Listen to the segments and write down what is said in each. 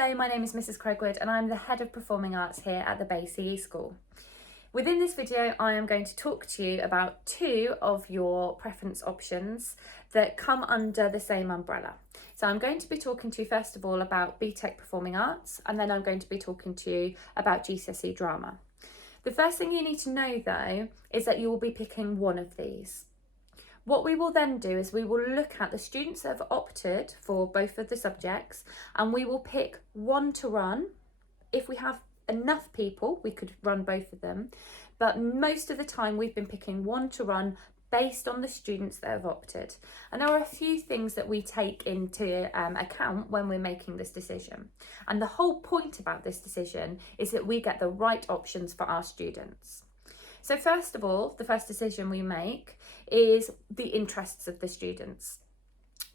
Hello, my name is Mrs. Craigwood and I'm the Head of Performing Arts here at the BTEC School. Within this video, I am going to talk to you about two of your preference options that come under the same umbrella. So I'm going to be talking to you first of all about BTEC Performing Arts, and then I'm going to be talking to you about GCSE Drama. The first thing you need to know though is that you will be picking one of these. What we will then do is we will look at the students that have opted for both of the subjects, and we will pick one to run. If we have enough people, we could run both of them, but most of the time we've been picking one to run based on the students that have opted. And there are a few things that we take into account when we're making this decision. And the whole point about this decision is that we get the right options for our students. So first of all, the first decision we make is the interests of the students.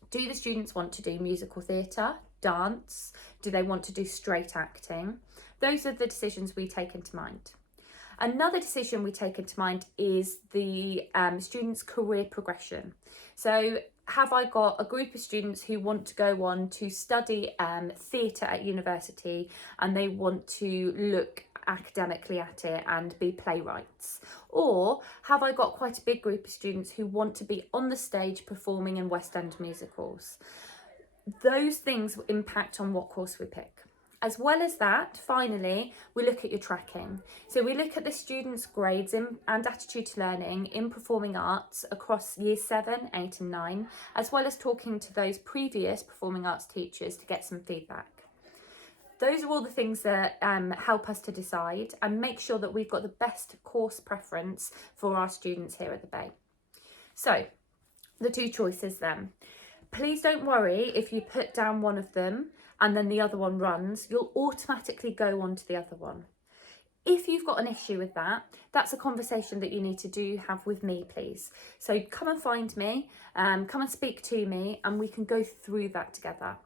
Do the students want to do musical theatre, dance? Do they want to do straight acting? Those are the decisions we take into mind. Another decision we take into mind is the students' career progression. So have I got a group of students who want to go on to study theatre at university and they want to look academically at it and be playwrights? Or have I got quite a big group of students who want to be on the stage performing in West End musicals? Those things impact on what course we pick. As well as that, finally, we look at your tracking. So we look at the students' grades and attitude to learning in performing arts across years 7, 8 and 9, as well as talking to those previous performing arts teachers to get some feedback. Those are all the things that help us to decide and make sure that we've got the best course preference for our students here at the Bay. So, the two choices then. Please don't worry if you put down one of them and then the other one runs, you'll automatically go on to the other one. If you've got an issue with that, that's a conversation that you need to have with me, please. So come and find me, come and speak to me, and we can go through that together.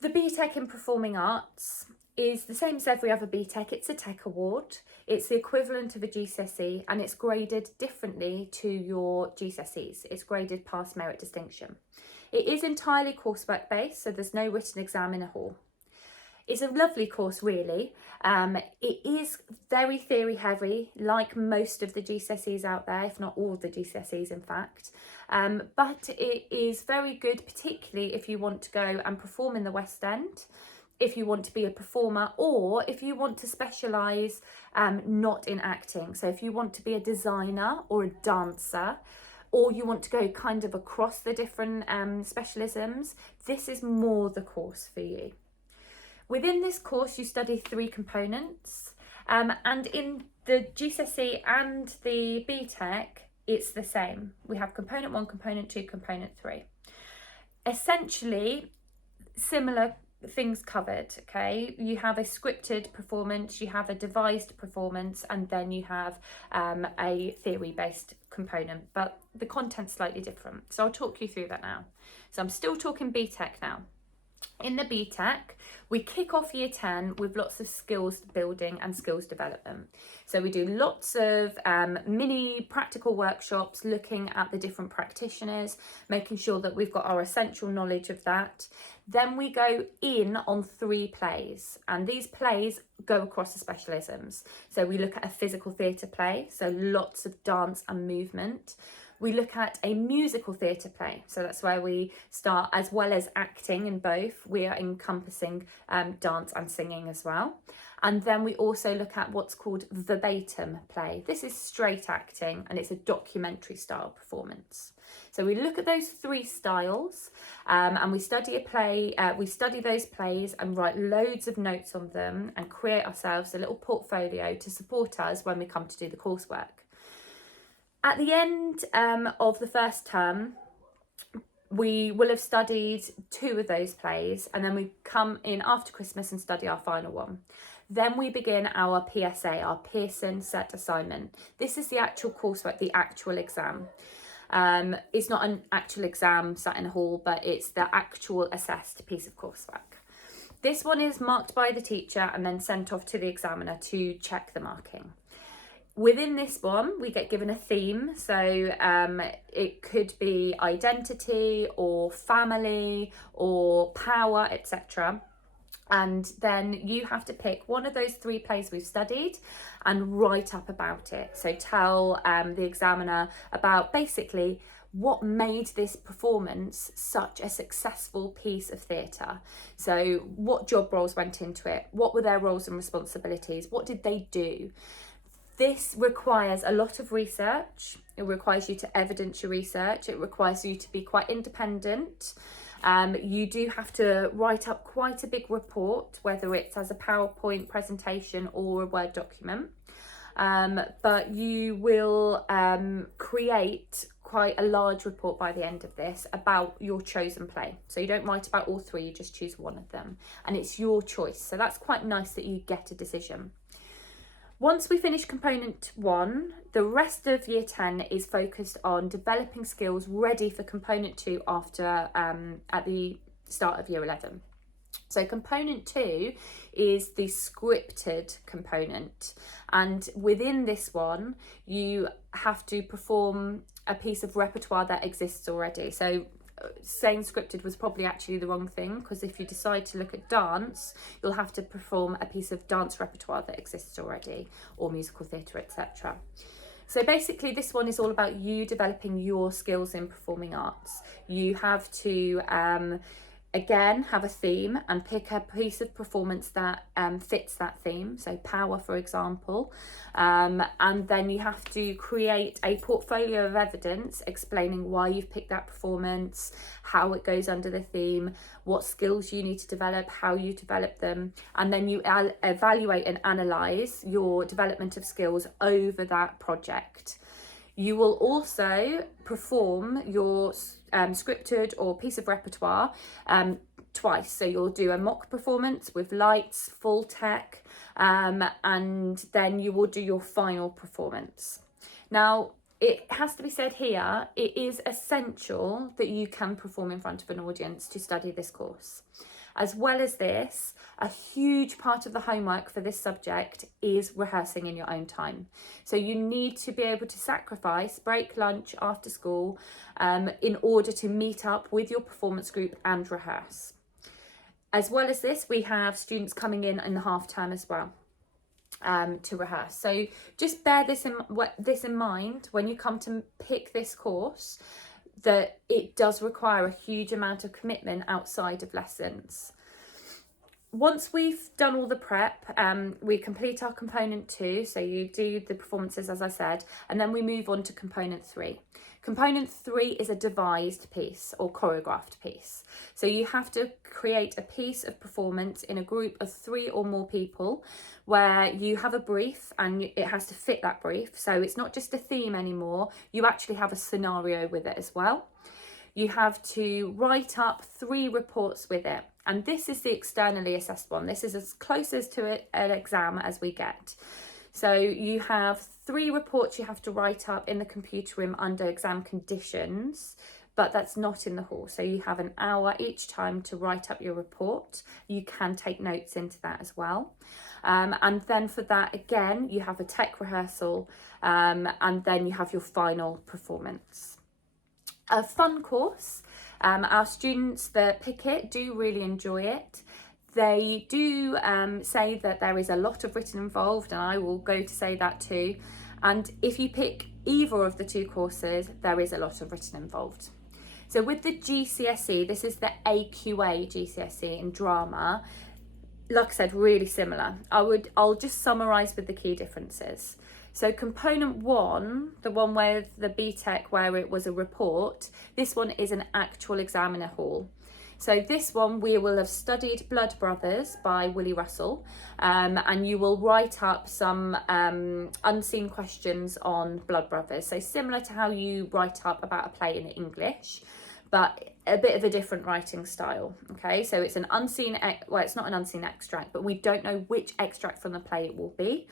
The BTEC in Performing Arts is the same as every other BTEC. It's a TEC award. It's the equivalent of a GCSE, and it's graded differently to your GCSEs. It's graded past merit distinction. It is entirely coursework based, so there's no written exam in a hall. It's a lovely course, really. It is very theory heavy, like most of the GCSEs out there, if not all of the GCSEs in fact. But it is very good, particularly if you want to go and perform in the West End, if you want to be a performer, or if you want to specialise not in acting. So if you want to be a designer or a dancer, or you want to go kind of across the different specialisms, this is more the course for you. Within this course, you study 3 components, and in the GCSE and the BTEC, it's the same. We have component 1, component 2, component 3. Essentially, similar things covered, okay? You have a scripted performance, you have a devised performance, and then you have a theory-based component, but the content's slightly different. So I'll talk you through that now. So I'm still talking BTEC now. In the BTEC, we kick off year 10 with lots of skills building and skills development. So we do lots of mini practical workshops looking at the different practitioners, making sure that we've got our essential knowledge of that. Then we go in on 3 plays, and these plays go across the specialisms. So we look at a physical theatre play, so lots of dance and movement. We look at a musical theatre play, so that's where we start, as well as acting in both, we are encompassing dance and singing as well. And then we also look at what's called verbatim play. This is straight acting, and it's a documentary style performance. So we look at those 3 styles, and we study a play, we study those plays and write loads of notes on them and create ourselves a little portfolio to support us when we come to do the coursework. At the end of the first term, we will have studied 2 of those plays, and then we come in after Christmas and study our final one. Then we begin our PSA, our Pearson Set Assignment. This is the actual coursework, the actual exam. It's not an actual exam sat in a hall, but it's the actual assessed piece of coursework. This one is marked by the teacher and then sent off to the examiner to check the marking. Within this one, we get given a theme, so it could be identity or family or power, etc. And then you have to pick one of those 3 plays we've studied and write up about it. So tell the examiner about basically what made this performance such a successful piece of theatre. So what job roles went into it? What were their roles and responsibilities? What did they do? This requires a lot of research. It requires you to evidence your research. It requires you to be quite independent. You do have to write up quite a big report, whether it's as a PowerPoint presentation or a Word document. But you will create quite a large report by the end of this about your chosen play. So you don't write about all 3, you just choose one of them. And it's your choice. So that's quite nice that you get a decision. Once we finish component 1, the rest of year 10 is focused on developing skills ready for component 2 after at the start of year 11. So component 2 is the scripted component, and within this one you have to perform a piece of repertoire that exists already. So saying scripted was probably actually the wrong thing, because if you decide to look at dance, you'll have to perform a piece of dance repertoire that exists already, or musical theatre, etc. So basically this one is all about you developing your skills in performing arts. You have to again have a theme and pick a piece of performance that fits that theme, so power for example, and then you have to create a portfolio of evidence explaining why you've picked that performance, how it goes under the theme, what skills you need to develop, how you develop them, and then you evaluate and analyse your development of skills over that project. You will also perform your scripted or piece of repertoire twice. So you'll do a mock performance with lights, full tech, and then you will do your final performance. Now, it has to be said here, it is essential that you can perform in front of an audience to study this course. As well as this, a huge part of the homework for this subject is rehearsing in your own time. So you need to be able to sacrifice break, lunch, after school in order to meet up with your performance group and rehearse. As well as this, we have students coming in the half term as well to rehearse. So just bear this in mind when you come to pick this course, that it does require a huge amount of commitment outside of lessons. Once we've done all the prep, we complete our component 2, so you do the performances as I said, and then we move on to component 3. Component 3 is a devised piece or choreographed piece. So you have to create a piece of performance in a group of 3 or more people where you have a brief and it has to fit that brief. So it's not just a theme anymore, you actually have a scenario with it as well. You have to write up 3 reports with it. And this is the externally assessed one. This is as close as to an exam as we get. So you have 3 reports you have to write up in the computer room under exam conditions, but that's not in the hall. So you have an hour each time to write up your report. You can take notes into that as well. And then for that, again, you have a tech rehearsal, and then you have your final performance. A fun course. Our students that pick it do really enjoy it. They do say that there is a lot of written involved, and I will go to say that too. And if you pick either of the 2 courses, there is a lot of written involved. So with the GCSE, this is the AQA GCSE in drama. Like I said, really similar. I'll just summarise with the key differences. So component 1, the one with the BTEC where it was a report, this one is an actual examiner hall. So this one we will have studied Blood Brothers by Willie Russell, and you will write up some unseen questions on Blood Brothers. So similar to how you write up about a play in English, but a bit of a different writing style. Okay, so it's an unseen, well, it's not an unseen extract, but we don't know which extract from the play it will be.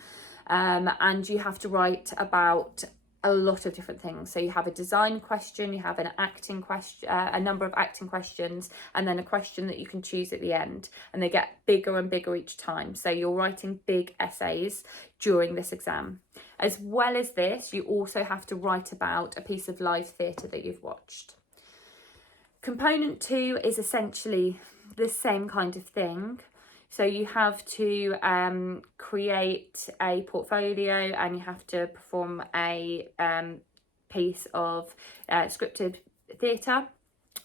And you have to write about a lot of different things. So you have a design question, you have an acting question, a number of acting questions, and then a question that you can choose at the end, and they get bigger and bigger each time. So you're writing big essays during this exam. As well as this, you also have to write about a piece of live theatre that you've watched. Component 2 is essentially the same kind of thing. So you have to create a portfolio, and you have to perform a piece of scripted theatre.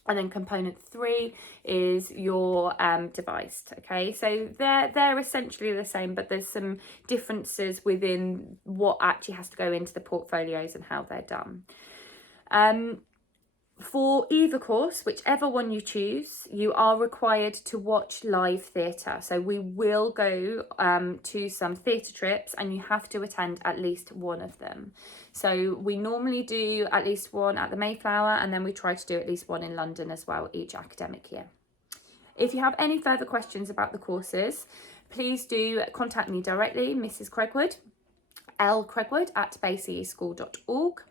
And then component 3 is your devised. Okay, so they're essentially the same, but there's some differences within what actually has to go into the portfolios and how they're done. For either course, whichever one you choose, you are required to watch live theatre. So we will go to some theatre trips, and you have to attend at least one of them. So we normally do at least one at the Mayflower, and then we try to do at least one in London as well each academic year. If you have any further questions about the courses, please do contact me directly, Mrs. Craigwood, lcraigwood@bceschool.org.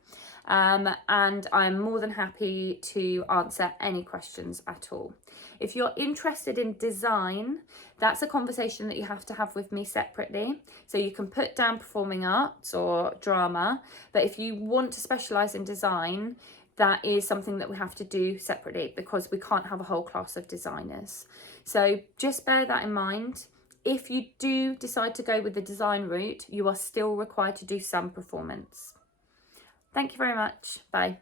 And I'm more than happy to answer any questions at all. If you're interested in design, that's a conversation that you have to have with me separately. So you can put down performing arts or drama, but if you want to specialise in design, that is something that we have to do separately, because we can't have a whole class of designers. So just bear that in mind. If you do decide to go with the design route, you are still required to do some performance. Thank you very much. Bye.